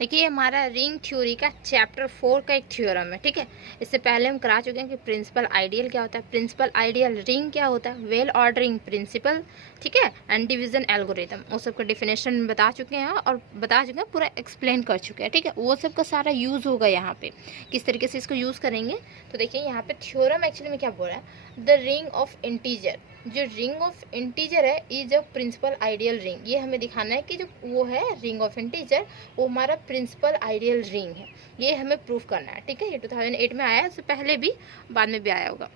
देखिए हमारा ring theory का चैप्टर 4 का एक थ्योरम है, ठीक है। इससे पहले हम करा चुके हैं कि प्रिंसिपल आइडियल क्या होता है, प्रिंसिपल आइडियल रिंग क्या होता है, वेल ऑर्डरिंग प्रिंसिपल, ठीक है, एंड डिवीजन एल्गोरिथम, वो सब का डिफिनेशन बता चुके हैं और बता चुके हैं, पूरा एक्सप्लेन कर चुके हैं, ठीक है। वो सब का सारा यूज़ होगा यहाँ पे, किस तरीके से इसको यूज़ करेंगे। तो देखिए यहाँ पे थ्योरम एक्चुअली में क्या बोल रहा है, द रिंग ऑफ इंटीजर, जो रिंग ऑफ इंटीजर है is a principal ideal ring. ये हमें दिखाना है कि जो वो है रिंग ऑफ इंटीजर वो हमारा प्रिंसिपल आइडियल रिंग है, ये हमें प्रूफ करना है, ठीक है। ये 2008 में आया है, उससे पहले भी बाद में भी आया होगा,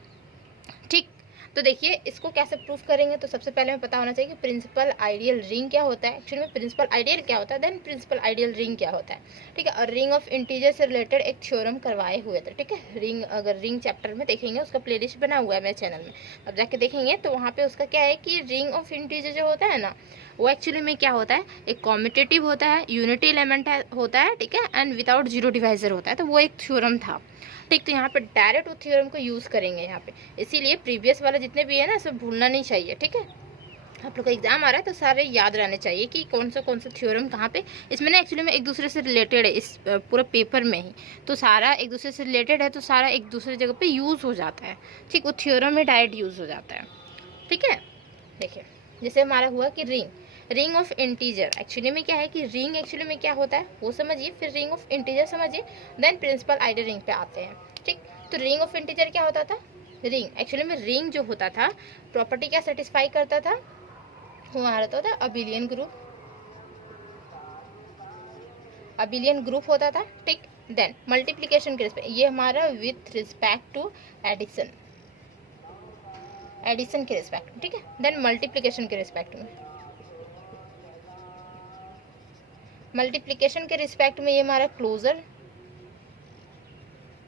ठीक। तो देखिए इसको कैसे प्रूफ करेंगे, तो सबसे पहले हमें पता होना चाहिए कि प्रिंसिपल आइडियल रिंग क्या होता है, एक्चुअली में प्रिंसिपल आइडियल क्या होता है, देन प्रिंसिपल आइडियल रिंग क्या होता है, ठीक है। और रिंग ऑफ इंटीजर से रिलेटेड एक थ्योरम करवाए हुए थे, ठीक है। रिंग, अगर रिंग चैप्टर में देखेंगे उसका प्लेलिस्ट बना हुआ है मेरे चैनल में, अब जाके देखेंगे तो वहाँ पे उसका क्या है कि रिंग ऑफ इंटीजर जो होता है ना, वो एक्चुअली में क्या होता है, एक कॉम्यूटेटिव होता है, यूनिटी एलिमेंट होता है, ठीक है, एंड विदाउट जीरो डिवाइजर होता है। तो वो एक थ्योरम था, ठीक। तो यहाँ पे डायरेक्ट वो थ्योरम को यूज़ करेंगे यहाँ पे, इसीलिए प्रीवियस वाला जितने भी है ना सब भूलना नहीं चाहिए, ठीक है। आप लोग का एग्जाम आ रहा है तो सारे याद रहने चाहिए कि कौन सा थ्योरम कहाँ पे, इसमें ना एक्चुअली में एक दूसरे से रिलेटेड है, इस पूरे पेपर में ही तो सारा एक दूसरे से रिलेटेड है, तो सारा एक दूसरे जगह पे यूज़ हो जाता है, ठीक। वो थ्योरम में डायरेक्ट यूज़ हो जाता है, ठीक है। देखिए जैसे हमारा हुआ कि रिंग ऑफ इंटीजर, एक्चुअली में क्या है कि रिंग एक्चुअली में क्या होता है वो समझिए, फिर रिंग ऑफ इंटीजर समझिए, देन प्रिंसिपल आइडियल रिंग पे आते हैं, ठीक। तो रिंग ऑफ इंटीजर क्या होता था, रिंग एक्चुअली में रिंग जो होता था प्रॉपर्टी क्या सेटिस्फाई करता था, वो हमारा होता था अबिलियन ग्रुप, अबिलियन ग्रुप होता था, ठीक। देन मल्टीप्लीकेशन के रिस्पेक्ट, ये हमारा with respect to addition, addition के रिस्पेक्ट में, ठीक है। देन मल्टीप्लीकेशन के रिस्पेक्ट में, मल्टीप्लिकेशन के रिस्पेक्ट में ये हमारा क्लोजर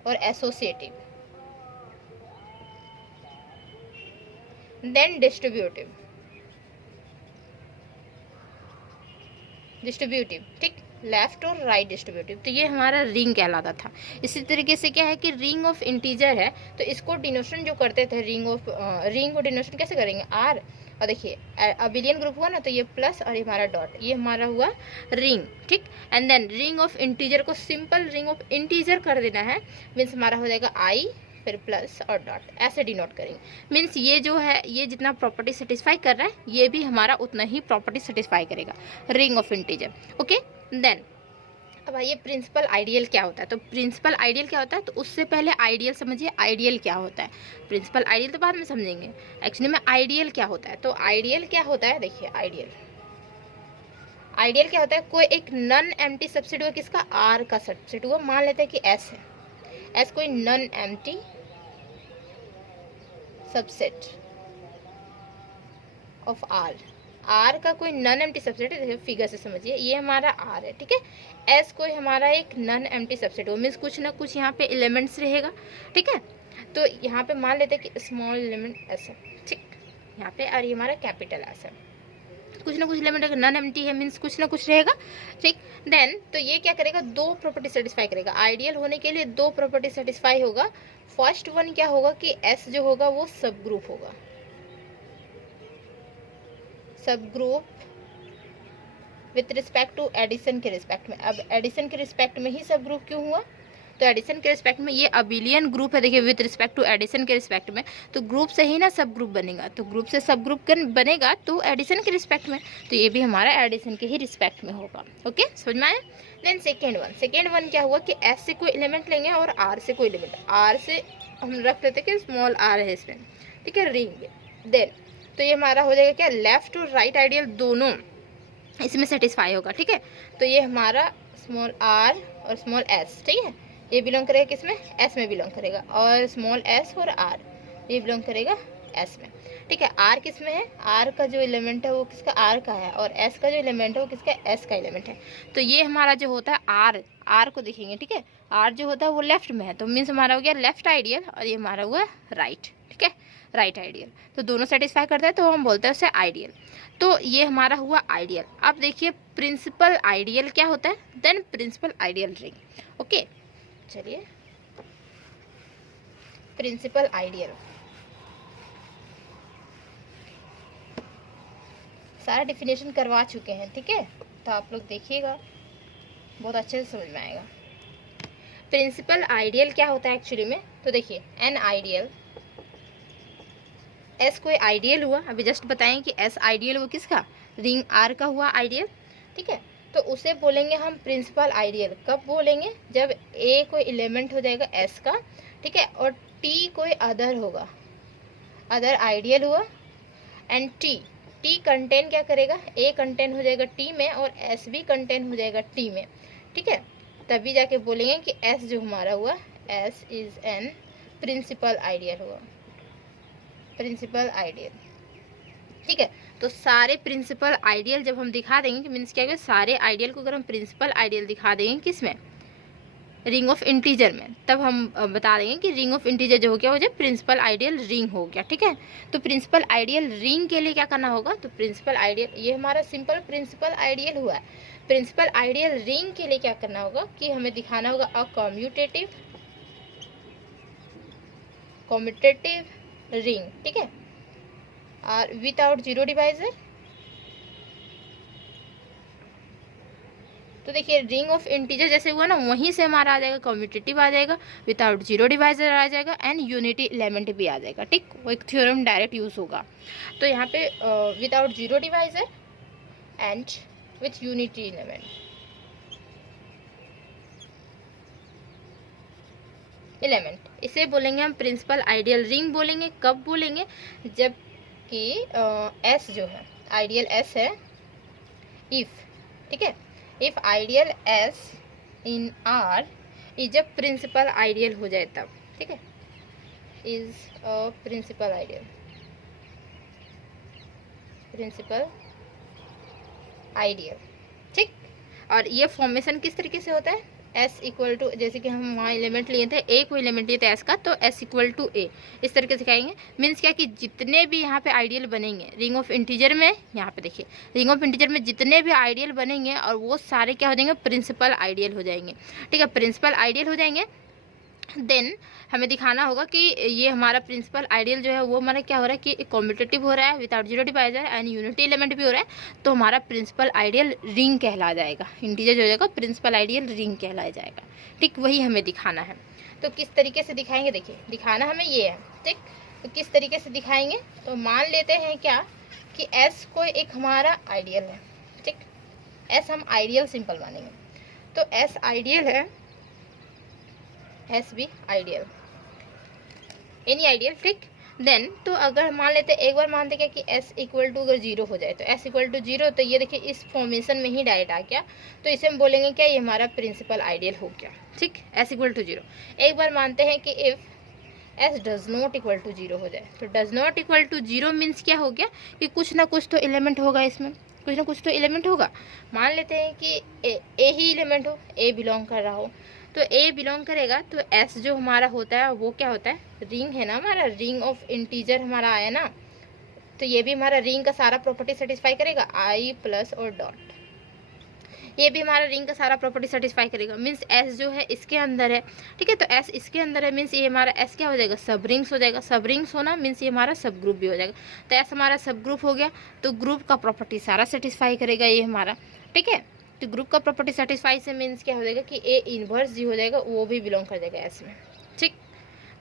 और एसोसिएटिव, देन डिस्ट्रीब्यूटिव, डिस्ट्रीब्यूटिव, ठीक, लेफ्ट और राइट डिस्ट्रीब्यूटिव। तो ये हमारा रिंग कहलाता था। इसी तरीके से क्या है कि रिंग ऑफ इंटीजर है तो इसको डिनोशन जो करते थे रिंग को डिनोशन कैसे करेंगे, आर, और देखिए अबिलियन ग्रुप हुआ ना तो ये प्लस और ये हमारा डॉट, ये हमारा हुआ रिंग, ठीक। And then ring of integer को सिंपल रिंग ऑफ इंटीजर कर देना है, मीन्स हमारा हो जाएगा आई फिर प्लस और डॉट, ऐसे डिनोट करेंगे। मीन्स ये जो है ये जितना प्रॉपर्टी सेटिस्फाई कर रहा है ये भी हमारा उतना ही प्रॉपर्टी सेटिस्फाई करेगा, ring of integer, okay. Then अब आइए प्रिंसिपल आइडियल क्या होता है। तो प्रिंसिपल आइडियल क्या होता है, तो उससे पहले आइडियल समझिए, आइडियल क्या होता है, प्रिंसिपल आइडियल तो बाद में समझेंगे। एक्चुअली में आइडियल क्या होता है, तो आइडियल क्या होता है, देखिए आइडियल, आइडियल क्या होता है, कोई एक नन एम्प्टी सबसेट हुआ किसका, आर का सबसेट हुआ, मान लेते हैं कि एस है, एस कोई non empty subset of R, R का कोई नन एम्प्टी सबसेट है, देखिए फिगर से समझिए ये हमारा आर है, ठीक है। एस कोई हमारा एक नन एम्प्टी सबसेट हो, मीन्स कुछ ना कुछ यहाँ पे एलिमेंट्स रहेगा, ठीक है। तो यहाँ पे मान लेते हैं कि स्मॉल एलिमेंट एस है, ठीक, यहाँ पे, और ये हमारा कैपिटल एस है, कुछ ना कुछ एलिमेंट अगर नन एम्प्टी है मीन्स कुछ ना कुछ रहेगा, ठीक। देन तो ये क्या करेगा, दो प्रॉपर्टी सेटिस्फाई करेगा, आइडियल होने के लिए दो प्रॉपर्टी सेटिस्फाई होगा। फर्स्ट वन क्या होगा कि एस जो होगा वो सब ग्रुप होगा, subgroup with respect to addition के रिस्पेक्ट में। अब एडिशन के रिस्पेक्ट में ही सब ग्रुप क्यों हुआ, तो एडिशन के रिस्पेक्ट में ये अबिलियन ग्रुप है, देखिए विथ रिस्पेक्ट टू एडिशन के रिस्पेक्ट में, तो ग्रुप से ही ना सब ग्रुप बनेगा, तो ग्रुप से सब ग्रुप बनेगा तो एडिशन के रिस्पेक्ट में, तो ये भी हमारा एडिशन के ही रिस्पेक्ट में होगा, ओके, समझ में आया। देन सेकेंड वन क्या हुआ कि एस से कोई एलिमेंट लेंगे और आर से कोई एलिमेंट, आर से हम रख लेते कि स्मॉल आर है इसमें, ठीक है, रिंग। देन तो ये हमारा हो जाएगा क्या, लेफ्ट और राइट आइडियल दोनों इसमें सेटिस्फाई होगा, ठीक है। तो ये हमारा स्मॉल आर और स्मॉल एस, ठीक है, ये बिलोंग करेगा किसमें, एस में बिलोंग करेगा, और स्मॉल एस और आर ये बिलोंग करेगा एस में, ठीक है। आर किस में है, आर का जो एलिमेंट है वो किसका, आर का है, और एस का जो एलिमेंट है वो किसका, एस का एलिमेंट है। तो ये हमारा जो होता है आर, आर को देखेंगे, ठीक है, आर जो होता है वो लेफ्ट में है, तो मीन्स हमारा हो गया लेफ्ट आइडियल, और ये हमारा हुआ राइट, ठीक है, राइट आइडियल। तो दोनों सेटिस्फाई करते हैं तो हम बोलते हैं उसे आइडियल। तो ये हमारा हुआ आइडियल। अब देखिए प्रिंसिपल आइडियल क्या होता है, then principal ideal ring, okay. चलिए प्रिंसिपल आइडियल सारा डिफिनेशन करवा चुके हैं, ठीक है, तो आप लोग देखिएगा बहुत अच्छे से समझ में आएगा। प्रिंसिपल आइडियल क्या होता है एक्चुअली में, तो देखिए एन आइडियल, एस कोई आइडियल हुआ, अभी जस्ट बताएं कि एस आइडियल वो किसका, रिंग आर का हुआ आइडियल, ठीक है। तो उसे बोलेंगे हम प्रिंसिपल आइडियल। कब बोलेंगे, जब ए कोई एलिमेंट हो जाएगा एस का, ठीक है, और टी कोई अदर होगा, अदर आइडियल हुआ, एंड टी कंटेन क्या करेगा, ए कंटेन हो जाएगा टी में और एस भी कंटेन हो जाएगा टी में, ठीक है। तभी जाके बोलेंगे कि एस जो हमारा हुआ, S is an principal ideal हुआ, प्रिंसिपल आइडियल, ठीक है। तो सारे प्रिंसिपल आइडियल जब हम दिखा देंगे कि मीन्स क्या है, सारे आइडियल को अगर हम प्रिंसिपल आइडियल दिखा देंगे किस में, रिंग ऑफ इंटीजर में, तब हम बता देंगे कि रिंग ऑफ इंटीजर जो हो गया वो जो प्रिंसिपल आइडियल रिंग हो गया, ठीक है। तो प्रिंसिपल आइडियल रिंग के लिए क्या करना होगा, तो प्रिंसिपल आइडियल, ये हमारा सिंपल प्रिंसिपल आइडियल हुआ है। प्रिंसिपल आइडियल रिंग के लिए क्या करना होगा कि हमें दिखाना होगा अ कम्यूटेटिव रिंग, ठीक है, और विदाउट जीरो डिवाइजर। तो देखिए रिंग ऑफ इंटीजर जैसे हुआ ना, वहीं से हमारा आ जाएगा कम्यूटेटिव आ जाएगा, विदाउट जीरो डिवाइजर आ जाएगा, एंड यूनिटी एलिमेंट भी आ जाएगा, ठीक। वो एक थ्योरम डायरेक्ट यूज होगा। तो यहाँ पे without zero divisor and with unity element, इसे बोलेंगे हम प्रिंसिपल आइडियल रिंग बोलेंगे। कब बोलेंगे, जब कि एस जो है आइडियल एस है, इफ, ठीक है, if ideal S in R is जब प्रिंसिपल आइडियल हो जाए तब, ठीक है, is a principal ideal, principal ideal, ठीक। और ये फॉर्मेशन किस तरीके से होता है, एस इक्वल टू, जैसे कि हम वहाँ एलिमेंट लिए थे, ए को एलिमेंट लिए थे एस का, तो एस इक्वल टू ए, इस तरीके से कहेंगे। मीन्स क्या कि जितने भी यहाँ पे आइडियल बनेंगे रिंग ऑफ इंटीजर में, यहाँ पे देखिए रिंग ऑफ इंटीजर में जितने भी आइडियल बनेंगे और वो सारे क्या हो जाएंगे, प्रिंसिपल आइडियल हो जाएंगे, ठीक है, प्रिंसिपल आइडियल हो जाएंगे। देन हमें दिखाना होगा कि ये हमारा प्रिंसिपल आइडियल जो है वो हमारा क्या हो रहा है कि कम्यूटेटिव हो रहा है, without zero divisor and unity element भी हो रहा है, तो हमारा प्रिंसिपल आइडियल रिंग कहला जाएगा, इंटीजर जो हो जाएगा प्रिंसिपल आइडियल रिंग कहलाया जाएगा, ठीक। वही हमें दिखाना है। तो किस तरीके से दिखाएंगे, देखिए दिखाना हमें ये है, ठीक। तो किस तरीके से दिखाएंगे, तो मान लेते हैं क्या कि एस कोई एक हमारा आइडियल है, ठीक, एस हम आइडियल सिंपल मानेंगे, तो एस आइडियल है, एस भी आइडियल, एनी आइडियल, ठीक। देन तो अगर मान लेते एक बार मानते क्या कि एस इक्वल टू अगर जीरो हो जाए, तो एस इक्वल टू जीरो, तो ये देखिए इस फॉर्मेशन में ही डायरेक्ट आ गया, तो इसे हम बोलेंगे क्या, ये हमारा प्रिंसिपल आइडियल हो गया, ठीक, एस इक्वल टू जीरो। एक बार मानते हैं कि if S does not equal to zero हो जाए, तो does not equal to zero means क्या हो गया कि कुछ ना कुछ तो एलिमेंट होगा इसमें, कुछ ना कुछ तो एलिमेंट होगा। मान लेते हैं कि ए ही एलिमेंट हो, ए बिलोंग कर रहा हो, तो ए बिलोंग करेगा, तो एस जो हमारा होता है वो क्या होता है, रिंग है ना हमारा, रिंग ऑफ इंटीजर हमारा आया ना, तो ये भी हमारा रिंग का सारा प्रॉपर्टी सेटिस्फाई करेगा, आई प्लस और डॉट, ये भी हमारा रिंग का सारा प्रॉपर्टी सेटिस्फाई करेगा। मीन्स एस जो है इसके अंदर है, ठीक है, तो एस इसके अंदर है, मीन्स ये हमारा एस क्या हो जाएगा, सब रिंग्स हो जाएगा, सब रिंग्स होना मीन्स ये हमारा सब ग्रुप भी हो जाएगा, तो एस हमारा सब ग्रुप हो गया, तो ग्रुप का प्रॉपर्टी सारा सेटिस्फाई करेगा ये हमारा, ठीक है। तो ग्रुप का प्रॉपर्टी सेटिस्फाई से मीन्स क्या हो जाएगा कि ए इनवर्स जी हो जाएगा, वो भी बिलोंग कर जाएगा एस में, ठीक।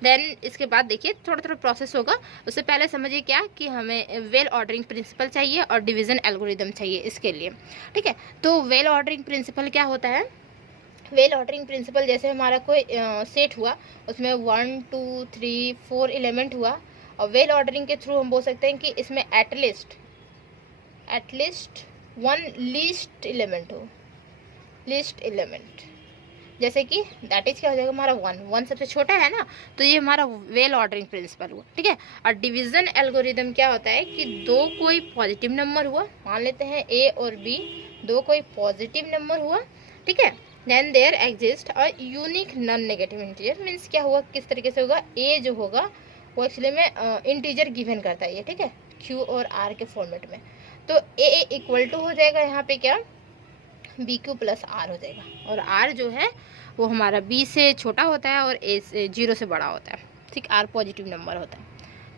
देन इसके बाद देखिए थोड़ा थोड़ा प्रोसेस होगा, उससे पहले समझिए क्या कि हमें वेल ऑर्डरिंग प्रिंसिपल चाहिए और डिवीजन एल्गोरिदम चाहिए इसके लिए, ठीक है। तो वेल ऑर्डरिंग प्रिंसिपल क्या होता है, वेल ऑर्डरिंग प्रिंसिपल जैसे हमारा कोई सेट हुआ, उसमें 1 2 3 4 एलिमेंट हुआ, और वेल ऑर्डरिंग के थ्रू हम बोल सकते हैं कि इसमें एटलीस्ट वन लीस्ट एलिमेंट हो, लीस्ट एलिमेंट, जैसे कि दैट इज क्या हो जाएगा हमारा वन सबसे छोटा है ना, तो ये हमारा वेल ऑर्डरिंग प्रिंसिपल हुआ, ठीक है। और डिवीजन एल्गोरिदम क्या होता है कि दो कोई पॉजिटिव नंबर हुआ, मान लेते हैं ए और बी, दो कोई पॉजिटिव नंबर हुआ, ठीक है, then there exist a unique non negative integer, means क्या हुआ, किस तरीके से होगा, ए जो होगा वो एक्चुअली में इंटीजर गिवन करता है ये, ठीक है, क्यू और आर के फॉर्मेट में, तो ए इक्वल टू हो जाएगा यहाँ पे क्या, बी क्यू प्लस आर हो जाएगा, और आर जो है वो हमारा बी से छोटा होता है और ए से जीरो से बड़ा होता है, ठीक, आर पॉजिटिव नंबर होता है,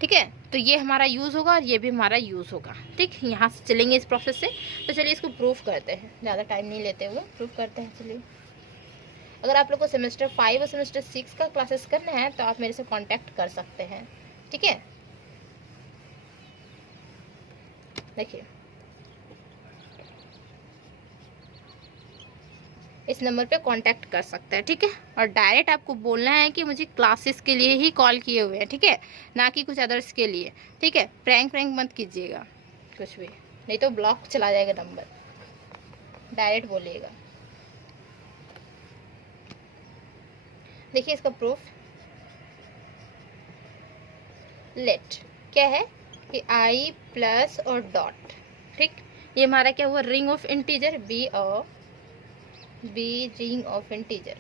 ठीक है। तो ये हमारा यूज़ होगा और ये भी हमारा यूज़ होगा। ठीक, यहाँ से चलेंगे इस प्रोसेस से। तो चलिए इसको प्रूफ करते हैं, ज़्यादा टाइम नहीं लेते हुए प्रूफ करते हैं। चलिए, अगर आप लोग को सेमेस्टर 5 और सेमेस्टर 6 का क्लासेस करना है तो आप मेरे से कांटेक्ट कर सकते हैं। ठीक है, देखिए इस नंबर पे कांटेक्ट कर सकते हैं। ठीक है, और डायरेक्ट आपको बोलना है कि मुझे क्लासेस के लिए ही कॉल किए हुए हैं। ठीक है, ना कि कुछ अदर्स के लिए। ठीक है, प्रैंक मत कीजिएगा कुछ भी, नहीं तो ब्लॉक चला जाएगा नंबर। डायरेक्ट बोलिएगा। देखिए इसका प्रूफ, लेट क्या है कि आई प्लस और डॉट। ठीक, ये हमारा क्या हुआ, ring of integer, be ring of integer.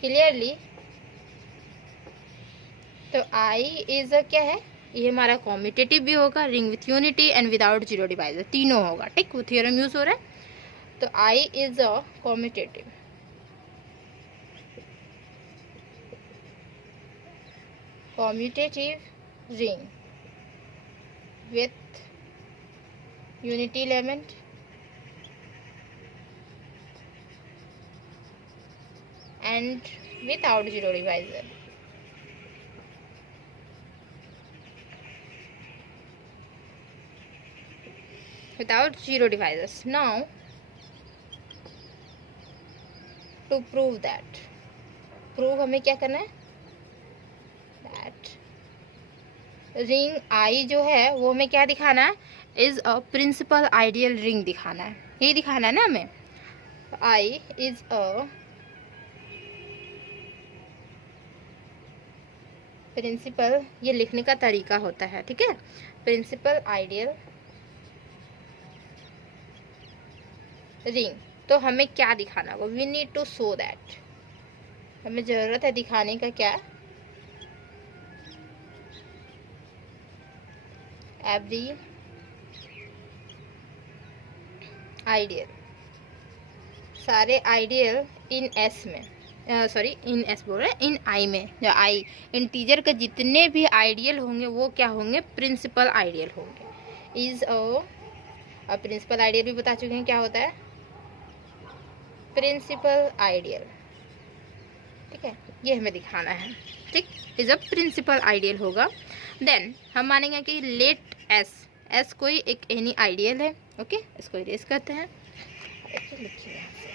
Clearly, तो आई इज क्या है, ये हमारा कॉम्यूटेटिव भी होगा, ring with unity and without zero divisor, तीनों होगा। ठीक, वो थ्योरम यूज हो रहा है। तो I is a commutative, ring with unity element and without zero divisor. Without zero divisors. Now to prove that, prove हमें क्या करना है, that रिंग आई जो है वो हमें क्या दिखाना है, is a principal ideal ring दिखाना है। ये दिखाना है ना हमें, आई इज अ प्रिंसिपल, ये लिखने का तरीका होता है। ठीक है, प्रिंसिपल आइडियल रिंग। तो हमें क्या दिखाना होगा, we need to show that, हमें जरूरत है दिखाने का क्या, एवरी आइडियल, सारे आइडियल इन एस में, सॉरी इन एस बोल रहे हैं, इन आई में, जो आई इंटीजर के जितने भी आइडियल होंगे वो क्या होंगे, प्रिंसिपल आइडियल होंगे। इज अब प्रिंसिपल आइडियल भी बता चुके हैं क्या होता है, प्रिंसिपल आइडियल। ठीक है, ये हमें दिखाना है। ठीक, इज अ प्रिंसिपल आइडियल होगा। देन हम मानेंगे कि लेट एस कोई एक एनी आइडियल है। ओके, इसको इरेज करते हैं। लिखिए यहाँ से,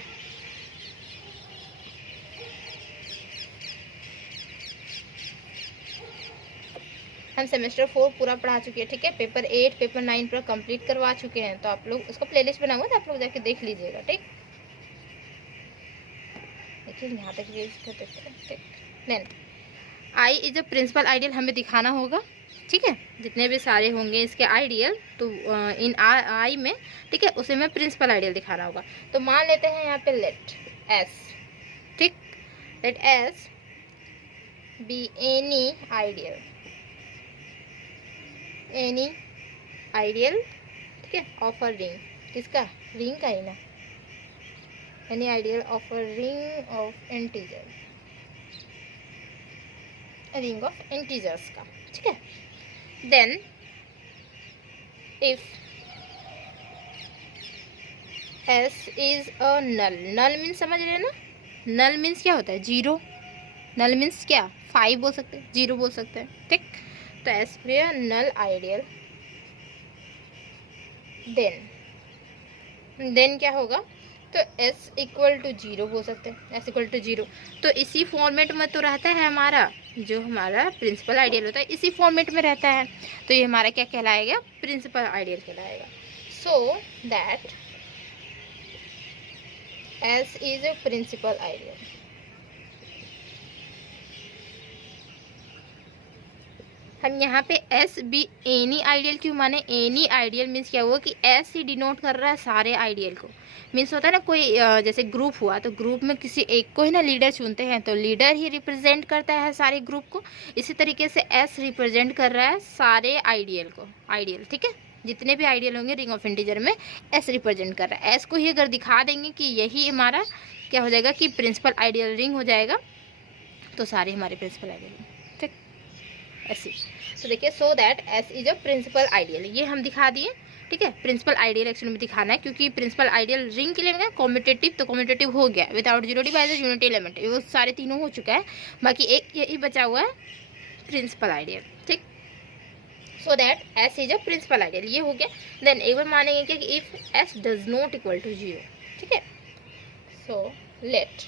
हम सेमेस्टर 4 पूरा पढ़ा चुके हैं। ठीक है, पेपर 8 पेपर 9 पूरा कंप्लीट करवा चुके हैं। तो आप लोग उसका प्लेलिस्ट बनाऊंगा तो आप लोग जाके देख लीजिएगा। ठीक, देखिए यहाँ तक यूज कर देते हैं। ठीक, then I is a principal ideal हमें दिखाना होगा। ठीक है, जितने भी सारे होंगे इसके आइडियल, तो इन आई में, ठीक है, उसे में प्रिंसिपल आइडियल दिखाना होगा। तो मान लेते हैं यहाँ पे लेट एस, ठीक, let S be any ideal, any ideal, ठीक है, ऑफ अ रिंग, किसका, रिंग का ही ना, any ideal of a ring of integer, ring of integers का। ठीक है, then if S is a null, null means समझ रहे हैं ना, नल मीन्स क्या होता है, जीरो, नल मीन्स क्या, 5 बोल सकते हैं, 0 बोल सकते हैं। ठीक, तो S be a null ideal, then क्या होगा, तो S इक्वल टू 0 बोल सकते हैं, S इक्वल टू 0। तो इसी फॉर्मेट में तो रहता है हमारा, जो हमारा प्रिंसिपल आइडियल होता है इसी फॉर्मेट में रहता है। तो ये हमारा क्या कहलाएगा, प्रिंसिपल आइडियल कहलाएगा। So that S is a principal ideal. हम यहाँ पे एस बी एनी आइडियल क्यों माने, एनी आइडियल मीन्स क्या हुआ कि एस ही डिनोट कर रहा है सारे आइडियल को। मीन्स होता है ना, कोई जैसे ग्रुप हुआ तो ग्रुप में किसी एक को ही ना लीडर चुनते हैं, तो लीडर ही रिप्रेजेंट करता है सारे ग्रुप को। इसी तरीके से एस रिप्रेजेंट कर रहा है सारे आइडियल को, आइडियल। ठीक है, जितने भी आइडियल होंगे रिंग ऑफ इंटीजर में एस रिप्रेजेंट कर रहा है। एस को ही अगर दिखा देंगे कि यही हमारा क्या हो जाएगा कि प्रिंसिपल आइडियल रिंग हो जाएगा, तो सारे हमारे प्रिंसिपल आइडियल, ठीक, ऐसे। तो देखिए, so that S is a principal ideal, ये हम दिखा दिए, ठीक है। प्रिंसिपल आइडियल एक्चुअली में दिखाना है, क्योंकि प्रिंसिपल आइडियल रिंग के लिए है कॉम्यूटेटिव, तो कॉम्यूटेटिव हो गया without zero divisor unity element, वो सारे तीनों हो चुका है, बाकी एक यही बचा हुआ है प्रिंसिपल आइडियल, ठीक। So that S is a principal ideal, ये हो गया। देन एक बार मानेंगे क्या कि if S does not equal to zero, ठीक है। सो लेट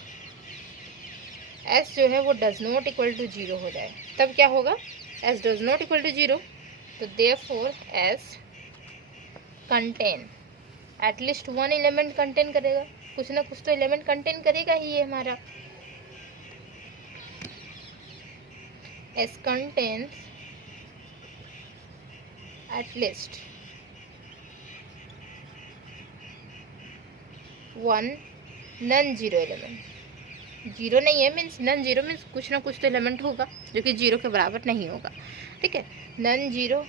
एस जो है वो does not equal to zero हो जाए, तब क्या होगा, S does not equal to zero, तो therefore S contain at least one element contain करेगा, कुछ ना कुछ तो एलिमेंट कंटेन करेगा ही ये हमारा। S contains at least one non zero element, zero नहीं है मीन्स नॉन जीरो मीन्स कुछ ना कुछ तो एलिमेंट होगा जो कि जीरो के बराबर नहीं होगा, ठीक है। नॉन जीरो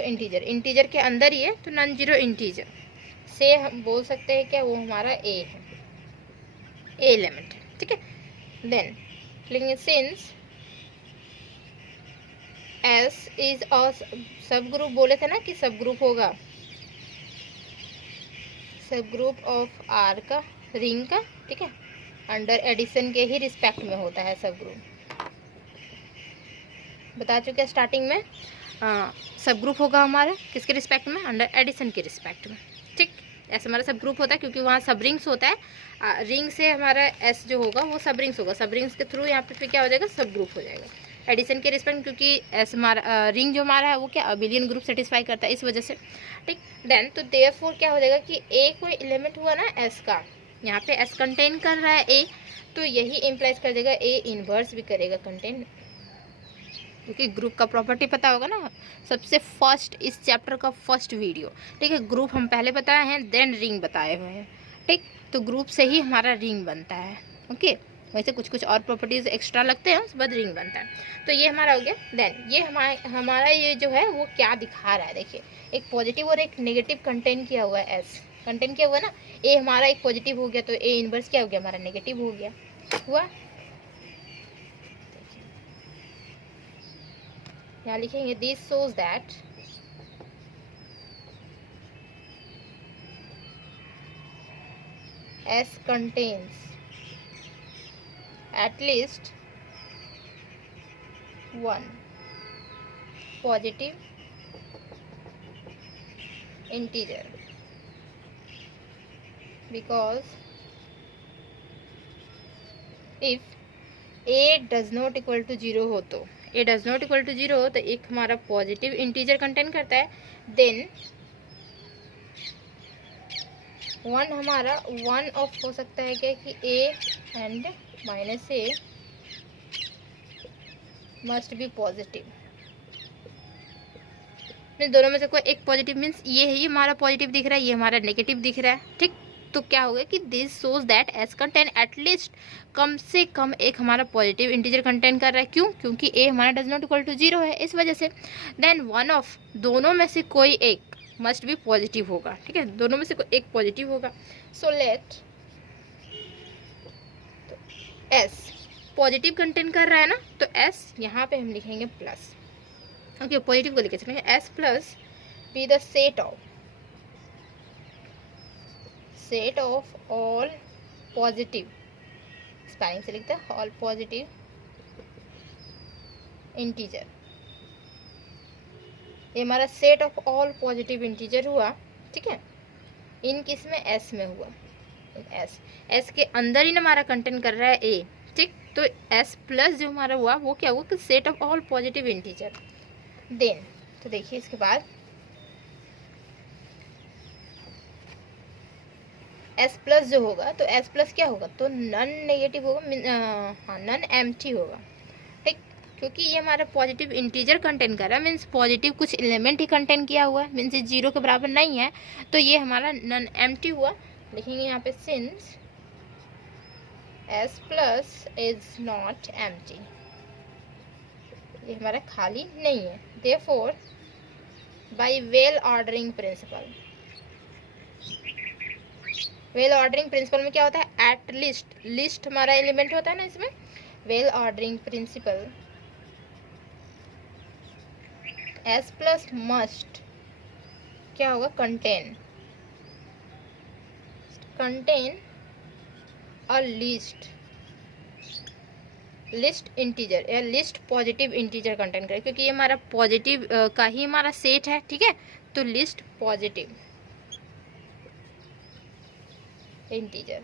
इंटीजर, इंटीजर के अंदर ही है तो नॉन जीरो इंटीजर से हम बोल सकते हैं क्या, वो हमारा ए है, ए एलिमेंट, ठीक है। देन लेकिन सिंस एस इज अ सब ग्रुप, बोले थे ना कि सब ग्रुप होगा, सब ग्रुप ऑफ आर का, रिंग का, ठीक है, अंडर एडिशन के ही रिस्पेक्ट में होता है सब ग्रुप, बता चुके स्टार्टिंग में। सब ग्रुप होगा हमारा किसके रिस्पेक्ट में, अंडर एडिशन के रिस्पेक्ट में, ठीक। ऐसा हमारा सब ग्रुप होता है क्योंकि वहाँ सब रिंग्स होता है, रिंग से हमारा एस जो होगा वो सब रिंग्स होगा, सब रिंग्स के थ्रू यहाँ पे फिर क्या हो जाएगा, सब ग्रुप हो जाएगा एडिशन के रिस्पेक्ट, क्योंकि एस हमारा रिंग जो हमारा है वो क्या अबिलियन ग्रुप सेटिस्फाई करता है, इस वजह से, ठीक। देन तो देयरफॉर क्या हो जाएगा कि ए कोई एलिमेंट हुआ ना एस का, यहाँ पे एस कंटेन कर रहा है ए, तो यही इम्प्लाइज कर देगा ए इनवर्स भी करेगा कंटेन, क्योंकि ग्रुप का प्रॉपर्टी पता होगा ना, सबसे फर्स्ट इस चैप्टर का फर्स्ट वीडियो, ठीक है। ग्रुप हम पहले बताए हैं, देन रिंग बताए हुए हैं, ठीक। तो ग्रुप से ही हमारा रिंग बनता है, ओके। वैसे कुछ कुछ और प्रॉपर्टीज एक्स्ट्रा लगते हैं, उसके बाद रिंग बनता है। तो ये हमारा हो गया। देन ये हमारा ये जो है वो क्या दिखा रहा है, देखिए एक पॉजिटिव और एक नेगेटिव कंटेन किया हुआ है, एस कंटेन किया हुआ है ना, ए हमारा एक पॉजिटिव हो गया, तो ए इनवर्स क्या हो गया हमारा नेगेटिव हो गया, हुआ। यहाँ लिखेंगे this shows that S contains at least one positive integer, because if a does not equal to 0 हो, तो a does not equal to 0 हो तो एक हमारा पॉजिटिव इंटीजर कंटेन करता है, देन वन हमारा वन ऑफ हो सकता है क्या कि a and minus A must be positive, means दोनों में से कोई एक पॉजिटिव, मीन्स ये है, ये हमारा पॉजिटिव दिख रहा है, ये हमारा नेगेटिव दिख रहा है, ठीक। तो क्या होगा कि this shows that S contain at least कम से कम एक हमारा पॉजिटिव इंटीजर कंटेन कर रहा है, क्यों, क्योंकि ए हमारा डज नॉट इक्वल टू 0 है, इस वजह से। देन वन ऑफ दोनों में से कोई एक मस्ट बी पॉजिटिव होगा, ठीक है, दोनों में से कोई एक पॉजिटिव होगा। सो लेट एस पॉजिटिव कंटेन कर रहा है ना, तो एस यहाँ पे हम लिखेंगे प्लस, ओके, पॉजिटिव को लिखे चलेंगे, S plus be the set of all positive, spelling से लिखते हैं ऑल पॉजिटिव इंटीजर, ये हमारा set of all positive integer हुआ, ठीक है। इन किस में, एस में हुआ, एस के अंदर ही हमारा कंटेन कर रहा है ए, ठीक। तो एस प्लस जो हमारा हुआ वो क्या हुआ कि set of all positive integer. Then तो देखिए इसके बाद एस प्लस जो होगा, तो एस प्लस क्या होगा, तो नन नेगेटिव होगा, हाँ नन एम्प्टी होगा, ठीक, क्योंकि ये हमारा पॉजिटिव इंटीजर कंटेन कर रहा है, मीन्स पॉजिटिव कुछ एलिमेंट ही कंटेन किया हुआ है, मीन्स ये 0 के बराबर नहीं है, तो ये हमारा नन एम्प्टी हुआ। लिखेंगे यहाँ पे since S plus is not empty, ये हमारा खाली नहीं है। Therefore by well ordering principle, well ordering principle में क्या होता है, एट लिस्ट, लिस्ट हमारा एलिमेंट होता है ना इसमें। Well ordering principle S plus must क्या होगा, contain, contain a least, least integer या लिस्ट पॉजिटिव इंटीजर कंटेन करे, क्योंकि ये हमारा पॉजिटिव का ही हमारा सेट है, ठीक है। तो लिस्ट पॉजिटिव इंटीजर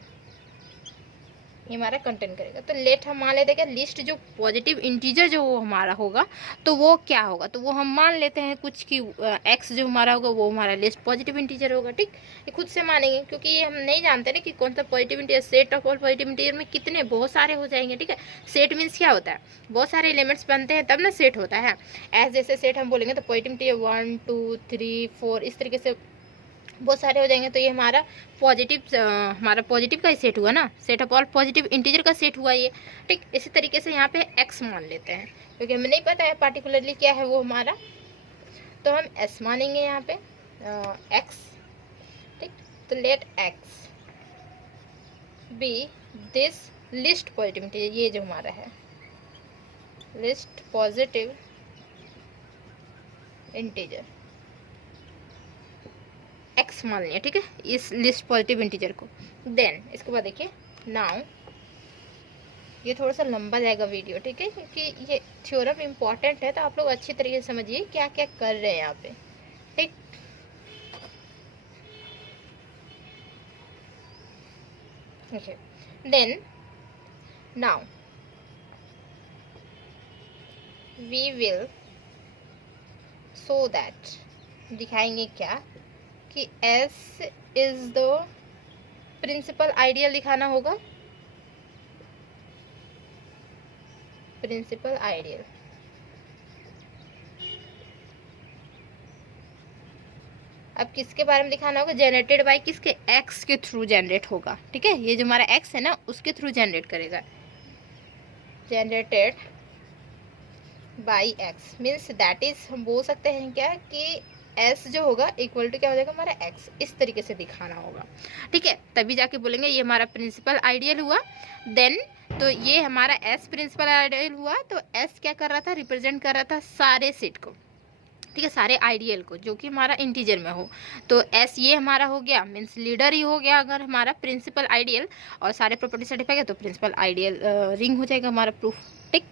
ये हमारा कंटेन करेगा। तो लेट हम मान लेते हैं कि लिस्ट जो पॉजिटिव इंटीजर जो वो हमारा होगा तो वो क्या होगा, तो वो हम मान लेते हैं कुछ कि एक्स जो हमारा होगा वो हमारा लिस्ट पॉजिटिव इंटीजर होगा, ठीक। ये खुद से मानेंगे क्योंकि ये हम नहीं जानते ना कि कौन सा positive integer, set of all positive integer में कितने, बहुत सारे हो जाएंगे, ठीक है। सेट मीन्स क्या होता है, बहुत सारे एलिमेंट्स बनते हैं तब ना सेट होता है। एज जैसे सेट हम बोलेंगे तो पॉजिटिव इंटीजर 1 2 3 4 इस तरीके से बहुत सारे हो जाएंगे। तो ये हमारा पॉजिटिव का ही सेट हुआ ना, set of all positive integer का सेट हुआ ये, ठीक। इसी तरीके से यहाँ पे एक्स मान लेते हैं क्योंकि हमें नहीं पता है पार्टिकुलरली क्या है वो हमारा, तो हम एस मानेंगे यहाँ पे एक्स, ठीक। तो let X be this least positive integer, ये जो हमारा है लिस्ट पॉजिटिव इंटीजर एक्स मान लिया, ठीक है, इस लिस्ट पॉजिटिव इंटीजर को। देन इसके बाद देखिए नाउ, ये थोड़ा सा लंबा जाएगा वीडियो, ठीक है, क्योंकि ये थ्योरम इम्पॉर्टेंट है तो आप लोग अच्छी तरीके से समझिए क्या क्या कर रहे हैं यहाँ पे, ठीक। Okay then now we will show that, दिखाएंगे क्या कि S is the principal ideal दिखाना होगा, प्रिंसिपल आइडियल। अब किसके बारे में दिखाना होगा, जनरेटेड बाय किसके, X के थ्रू जनरेट होगा, ठीक है। ये जो हमारा X है ना उसके थ्रू जनरेट करेगा, generated by X means that is, हम बोल सकते हैं क्या कि S जो होगा इक्वल टू क्या हो जाएगा हमारा X, इस तरीके से दिखाना होगा, ठीक है। तभी जाके बोलेंगे ये हमारा प्रिंसिपल आइडियल हुआ। देन तो ये हमारा S प्रिंसिपल आइडियल हुआ, तो S क्या कर रहा था, रिप्रेजेंट कर रहा था सारे सेट को, ठीक है, सारे आइडियल को जो कि हमारा इंटीजर में हो। तो S ये हमारा हो गया, मीन्स लीडर ही हो गया अगर हमारा प्रिंसिपल आइडियल, और सारे प्रॉपर्टी सेटिस्फाई है तो प्रिंसिपल आइडियल रिंग हो जाएगा हमारा प्रूफ, ठीक।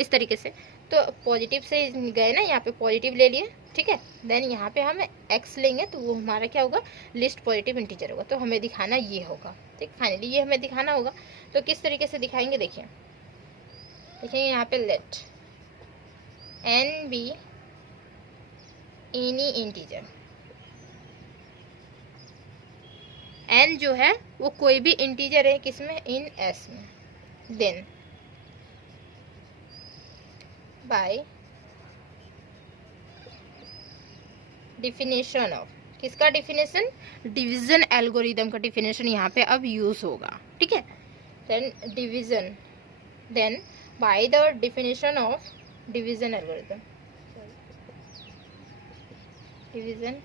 इस तरीके से तो पॉजिटिव से गए ना, यहाँ पे पॉजिटिव ले लिए, ठीक है। देन यहाँ पे हम एक्स लेंगे तो वो हमारा क्या होगा, लिस्ट पॉजिटिव इंटीजर होगा, तो हमें दिखाना ये होगा, ठीक। फाइनली ये हमें दिखाना होगा, तो किस तरीके से दिखाएंगे देखिए, देखिए यहाँ पे let n be any integer, n जो है वो कोई भी इंटीजर है किसमें, इन एस में। देन बाय डिफिनेशन ऑफ, किसका डिफिनेशन, डिवीजन एल्गोरिदम का डिफिनेशन यहाँ पे अब यूज होगा, ठीक है। Then division, then by the definition of division algorithm, division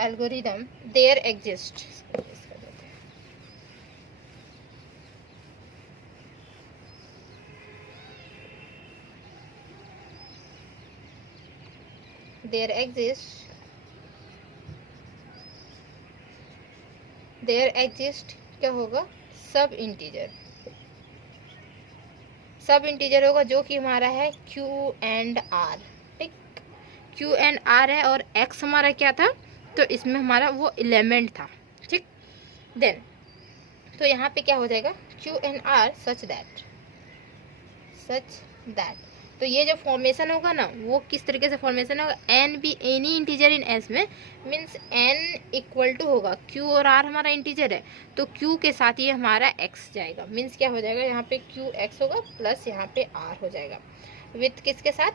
algorithm there exist, there exist क्या होगा, सब इंटीजर, सब इंटीजर होगा जो कि हमारा है Q एंड R, ठीक। Q एंड R है और X हमारा क्या था, तो इसमें हमारा वो एलिमेंट था, ठीक। देन तो यहाँ पे क्या हो जाएगा, Q and R such that, तो ये जो फॉर्मेशन होगा ना वो किस तरीके से फॉर्मेशन होगा, n be any integer in S में, मीन्स एन इक्वल टू होगा क्यू और आर हमारा इंटीजर है तो क्यू के साथ ये हमारा एक्स जाएगा, मीन्स क्या हो जाएगा यहाँ पे क्यू एक्स होगा प्लस यहाँ पे आर हो जाएगा, विथ किसके साथ,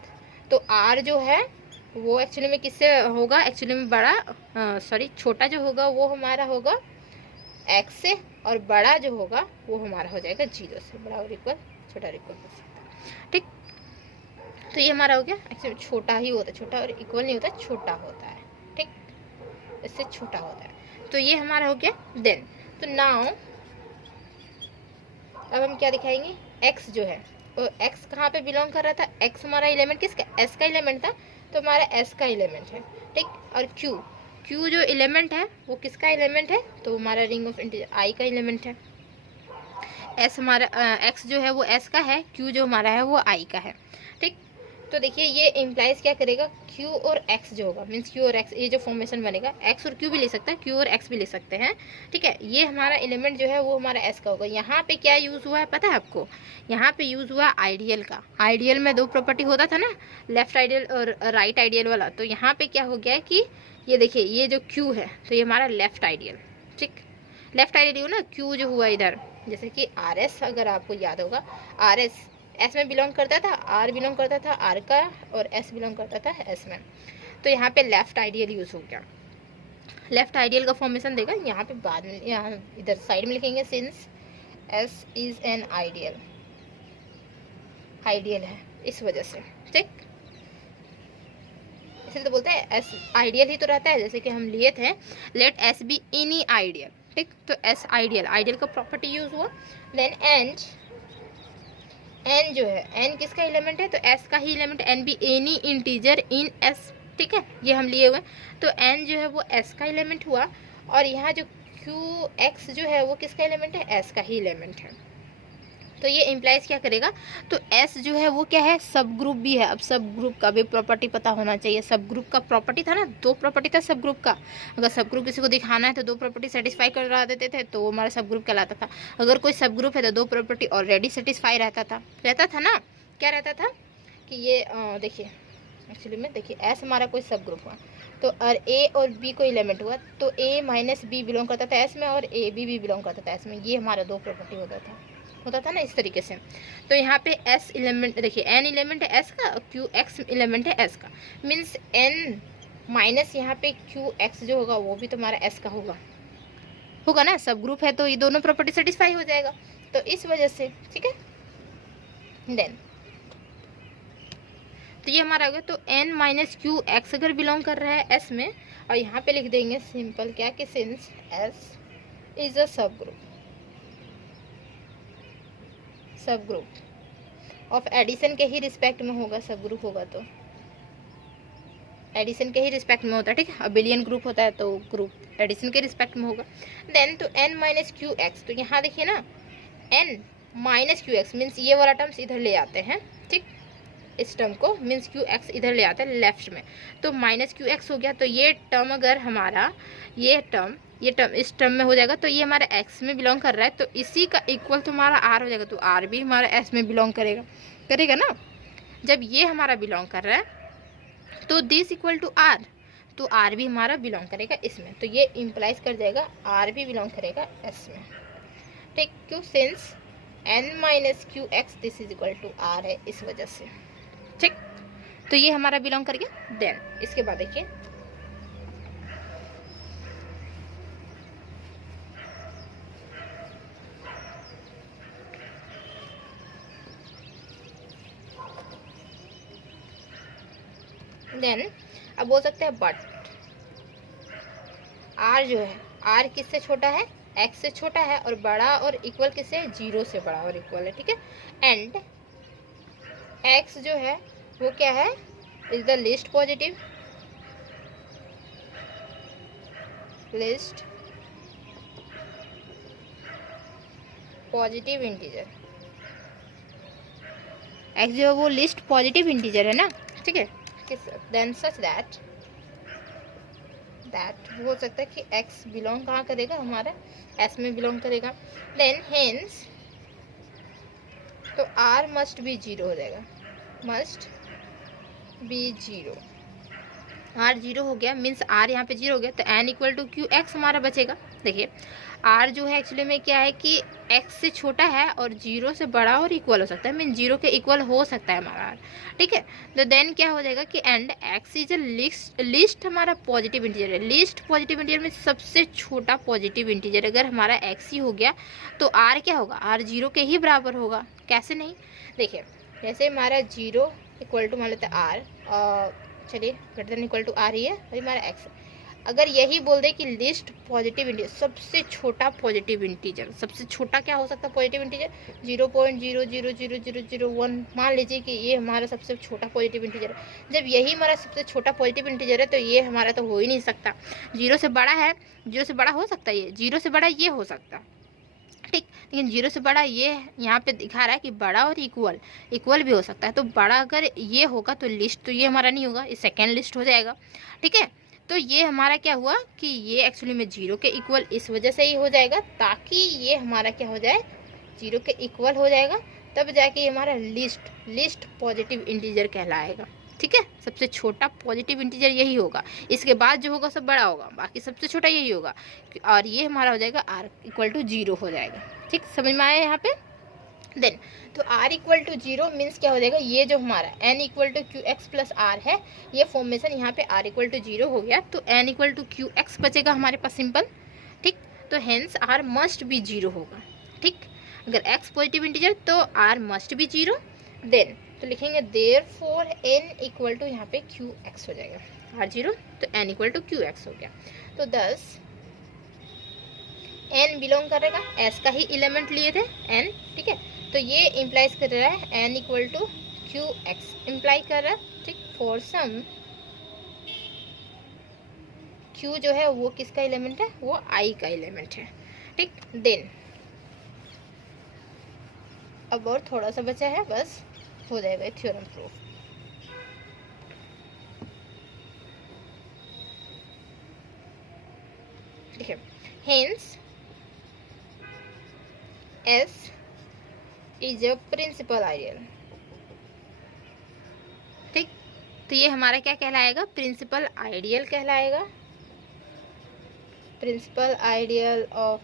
तो आर जो है वो एक्चुअली में किससे होगा, एक्चुअली में बड़ा छोटा जो होगा वो हमारा होगा एक्स से, और बड़ा जो होगा वो हमारा हो जाएगा 0 से, बड़ा और इक्वल छोटा और इक्वल कर सकते हैं, ठीक। तो ये हमारा हो गया, एक्चुअली छोटा ही होता है, छोटा और इक्वल नहीं होता, छोटा होता है, ठीक, इससे छोटा होता है। तो ये हमारा हो गया। देन तो नाउ अब हम क्या दिखाएंगे, x जो है तो x कहाँ पे बिलोंग कर रहा था, x हमारा एलिमेंट किसका, s का एलिमेंट था, तो हमारा s का एलिमेंट है, ठीक। और q जो एलिमेंट है वो किसका एलिमेंट है, तो हमारा रिंग ऑफ इंटीजर i का एलिमेंट है। s हमारा x जो है वो s का है, q जो हमारा है वो i का है, ठीक। तो देखिए ये इम्प्लाइज क्या करेगा, q और x जो होगा, मीन्स q और x, ये जो फॉर्मेशन बनेगा, x और q भी ले सकता है, q और x भी ले सकते हैं, ठीक है। ये हमारा एलिमेंट जो है वो हमारा s का होगा। यहाँ पे क्या यूज़ हुआ है पता है आपको, यहाँ पे यूज़ हुआ आइडियल का। आइडियल में दो प्रॉपर्टी होता था ना, लेफ्ट आइडियल और राइट आइडियल वाला। तो यहाँ पे क्या हो गया है कि ये देखिए ये जो q है तो ये हमारा लेफ्ट आइडियल, ठीक, लेफ्ट आइडियल ना, q जो हुआ इधर, जैसे कि RS अगर आपको याद होगा, RS S में बिलोंग करता था, R बिलोंग करता था R का, और S बिलोंग करता था S में। तो यहाँ पे लेफ्ट आइडियल यूज़ हो गया। लेफ्ट आइडियल का फॉर्मेशन देगा यहाँ पे बाद में, यहाँ इधर साइड में लिखेंगे since S is an ideal, ideal है इस वजह से, ठीक। इसलिए तो बोलते हैं S आइडियल ही तो रहता है, जैसे कि हम लिए थे let S be any ideal, ठीक। तो S आइडियल, आइडियल का प्रॉपर्टी यूज हुआ। देन n जो है, n किसका एलिमेंट है, तो s का ही एलिमेंट, n भी एनी इंटीजर इन s, ठीक है, ये हम लिए हुए। तो n जो है वो s का एलिमेंट हुआ, और यहाँ जो qx जो है वो किसका एलिमेंट है, s का ही एलिमेंट है। तो ये इम्प्लाइज क्या करेगा, तो s जो है वो क्या है, सब ग्रुप भी है। अब सब ग्रुप का भी प्रॉपर्टी पता होना चाहिए। सब ग्रुप का प्रॉपर्टी था ना, दो प्रॉपर्टी था सब ग्रुप का। अगर सब ग्रुप किसी को दिखाना है तो दो प्रॉपर्टी सेटिस्फाई करवा देते थे, तो वो हमारा सब ग्रुप कहलाता था। अगर कोई सब ग्रुप है तो दो प्रॉपर्टी ऑलरेडी सेटिस्फाई रहता था ना, क्या रहता था कि ये देखिए एक्चुअली में देखिए s हमारा कोई सब ग्रुप हुआ, तो और a और b को एलिमेंट हुआ, तो a माइनस बी बिलोंग करता था s में, और a b भी बिलोंग करता था s में। ये हमारा दो प्रॉपर्टी होता था ना इस तरीके से। तो यहाँ पे s एलिमेंट देखिए, n एलिमेंट है s का, q x एलिमेंट है s का, मीन्स n माइनस यहाँ पे q x जो होगा वो भी तुम्हारा s का होगा ना, सब ग्रुप है तो ये दोनों प्रॉपर्टी सेटिस्फाई हो जाएगा, तो इस वजह से, ठीक है। देन तो ये हमारा हो गया। तो n माइनस क्यू एक्स अगर बिलोंग कर रहा है s में, और यहाँ पे लिख देंगे सिंपल क्या कि सिंस s इज अ सब ग्रुप ऑफ एडिशन के ही रिस्पेक्ट में होगा, सब ग्रुप होगा तो एडिशन के ही रिस्पेक्ट में होता है, ठीक है। अबिलियन ग्रुप होता है तो ग्रुप एडिशन के रिस्पेक्ट में होगा। देन तो n माइनस क्यू एक्स, तो यहाँ देखिए ना n minus Q x means ये वाला टर्म्स इधर ले आते हैं, ठीक, इस टर्म को मीन्स क्यू एक्स इधर ले आते हैं लेफ्ट में, तो माइनस क्यू एक्स हो गया। तो ये टर्म अगर हमारा ये टर्म इस टर्म में हो जाएगा, तो ये हमारा x में बिलोंग कर रहा है, तो इसी का इक्वल तो हमारा r हो जाएगा, तो r भी हमारा s में बिलोंग करेगा ना। जब ये हमारा बिलोंग कर रहा है तो दिस इक्वल टू r, तो r भी हमारा बिलोंग करेगा इसमें, तो ये इम्प्लाइज कर जाएगा r भी बिलोंग करेगा s में, ठीक। क्यों, since n minus Q X this is equal to r है, इस वजह से, ठीक। तो ये हमारा बिलोंग कर गया। देन इसके बाद देखिए देन अब हो सकता है बट r जो है, r किससे छोटा है, x से छोटा है, और बड़ा और इक्वल किससे, 0 से बड़ा और इक्वल है, ठीक है। एंड x जो है वो क्या है, is the list positive integer, x जो है वो लिस्ट पॉजिटिव इंटीजर है ना, ठीक है। देन सच दैट हो सकता है कि x बिलोंग कहाँ करेगा, हमारा s में बिलोंग करेगा। देन हेंस तो r मस्ट बी 0 हो जाएगा, मस्ट बी 0, r 0 हो गया, मीन्स r यहाँ पे 0 हो गया, तो n equal to q x हमारा बचेगा। देखिए r जो है एक्चुअली में क्या है कि x से छोटा है और 0 से बड़ा और इक्वल हो सकता है, मीन 0 के इक्वल हो सकता है हमारा, ठीक है। तो देन क्या हो जाएगा कि and x is a list हमारा पॉजिटिव इंटीजर है। लिस्ट पॉजिटिव इंटीजर में सबसे छोटा पॉजिटिव इंटीजर अगर हमारा x ही हो गया तो r क्या होगा, r 0 के ही बराबर होगा। कैसे नहीं, देखिए जैसे हमारा 0 इक्वल टू मान लेते हैं r, चलिए greater than equal to r ही है और हमारा x। अगर यही बोल दे कि लिस्ट पॉजिटिव इंटीजर, सबसे छोटा पॉजिटिव इंटीजर, सबसे छोटा क्या हो सकता है पॉजिटिव इंटीजर, 0.0000001 मान लीजिए कि ये हमारा सबसे छोटा पॉजिटिव इंटीजर है। जब यही हमारा सबसे छोटा पॉजिटिव इंटीजर है तो ये हमारा तो हो ही नहीं सकता। 0 से बड़ा है, 0 से बड़ा हो सकता है, ये 0 से बड़ा ये हो सकता, ठीक। लेकिन 0 से बड़ा ये यहाँ पे दिखा रहा है कि बड़ा और इक्वल भी हो सकता है। तो बड़ा अगर ये होगा तो लिस्ट तो ये हमारा नहीं होगा, ये सेकेंड लिस्ट हो जाएगा, ठीक है। तो ये हमारा क्या हुआ कि ये एक्चुअली में 0 के इक्वल इस वजह से ही हो जाएगा ताकि ये हमारा क्या हो जाए, 0 के इक्वल हो जाएगा, तब जाके ये हमारा लिस्ट पॉजिटिव इंटीजर कहलाएगा, ठीक है। सबसे छोटा पॉजिटिव इंटीजर यही होगा, इसके बाद जो होगा सब बड़ा होगा, बाकी सबसे छोटा यही होगा और ये हमारा हो जाएगा r इक्वल टू 0 हो जाएगा, ठीक। समझ में आया यहाँ पे। देन तो r इक्वल टू 0 मीन्स क्या हो जाएगा, ये जो हमारा n equal to q x plus r है, ये फॉर्मेशन यहाँ पे r इक्वल टू 0 हो गया तो n equal to q x बचेगा हमारे पास सिंपल, ठीक। तो हेंस r मस्ट बी 0 होगा, ठीक। अगर x पॉजिटिव इंटीजर तो r मस्ट बी 0। देन तो लिखेंगे देयरफॉर n इक्वल टू यहाँ पे क्यू एक्स हो जाएगा, r 0 तो n equal to q x हो गया। तो 10 n बिलोंग करेगा, s का ही एलिमेंट लिए थे n, ठीक है। तो ये इम्प्लाइज कर रहा है n equal to q x imply कर रहा है, ठीक। फॉर सम q जो है वो किसका एलिमेंट है, वो i का एलिमेंट है, ठीक। देन अब और थोड़ा सा बचा है, बस हो जाएगा थ्योरम प्रूफ। देखिए hence S is a principal ideal, ठीक। तो ये हमारा क्या कहलाएगा, प्रिंसिपल आइडियल कहलाएगा। Principal ideal of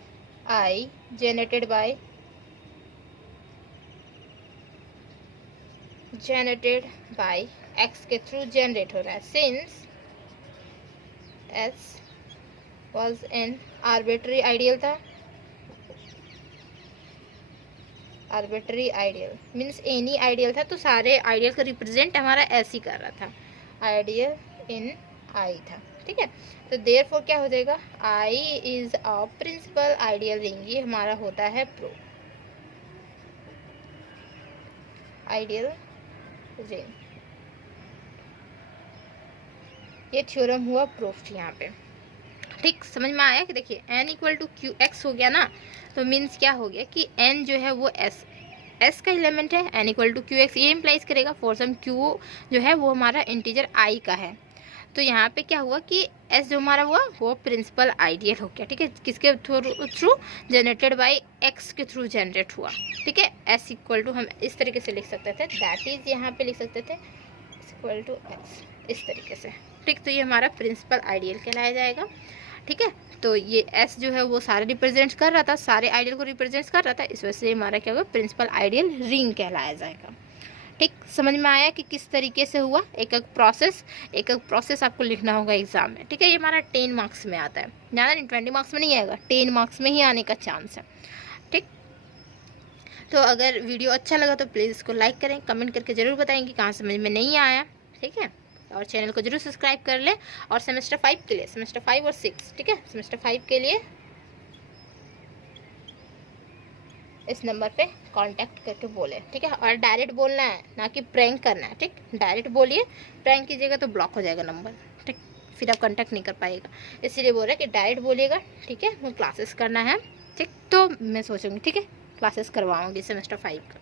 I generated by x के थ्रू जनरेट हो रहा है, since S was an arbitrary ideal था। Arbitrary ideal means any ideal था, तो सारे आइडियल का रिप्रेजेंट हमारा ऐसे ही कर रहा था, आइडियल इन आई था, ठीक है। तो देयरफॉर क्या हो जाएगा, I is a principal ideal ring, ये हमारा होता है प्रूफ, आइडियल रिंग। ये थ्योरम हुआ प्रूफ यहाँ पे, ठीक। समझ में आया कि देखिए n equal to q x हो गया ना, तो मीन्स क्या हो गया कि n जो है वो s का एलिमेंट है, n equal to q x, ये इम्प्लाइज करेगा फॉर सम q जो है वो हमारा इंटीजर i का है। तो यहाँ पे क्या हुआ कि s जो हमारा हुआ वो प्रिंसिपल आइडियल हो गया, ठीक है। किसके थ्रू, जनरेटेड बाय x के थ्रू जनरेट हुआ, ठीक है। s इक्वल टू हम इस तरीके से लिख सकते थे, दैट इज यहाँ पे लिख सकते थे इक्वल टू x इस तरीके से, ठीक। तो ये हमारा प्रिंसिपल आइडियल कहलाया जाएगा, ठीक है। तो ये S जो है वो सारे रिप्रेजेंट कर रहा था, सारे आइडियल को रिप्रेजेंट कर रहा था, इस वजह से हमारा क्या होगा, प्रिंसिपल आइडियल रिंग कहलाया जाएगा, ठीक। समझ में आया कि किस तरीके से हुआ, एक एक प्रोसेस आपको लिखना होगा एग्जाम में, ठीक है। ये हमारा 10 मार्क्स में आता है, ज़्यादा नहीं 20 मार्क्स में नहीं आएगा, 10 मार्क्स में ही आने का चांस है, ठीक। तो अगर वीडियो अच्छा लगा तो प्लीज़ इसको लाइक करें, कमेंट करके ज़रूर बताएं कि कहाँ समझ में नहीं आया, ठीक है। और चैनल को जरूर सब्सक्राइब कर लें। और सेमेस्टर 5 के लिए, सेमेस्टर 5 और 6, ठीक है, सेमेस्टर 5 के लिए इस नंबर पे कांटेक्ट करके बोले, ठीक है। और डायरेक्ट बोलना है, ना कि प्रैंक करना है, ठीक। डायरेक्ट बोलिए, प्रैंक कीजिएगा तो ब्लॉक हो जाएगा नंबर, ठीक, फिर आप कांटेक्ट नहीं कर पाएगा। इसीलिए बोल रहे कि डायरेक्ट बोलिएगा, ठीक है। वो क्लासेस करना है, ठीक। तो मैं सोचूंगी, ठीक है, क्लासेस करवाऊंगी सेमेस्टर 5 का,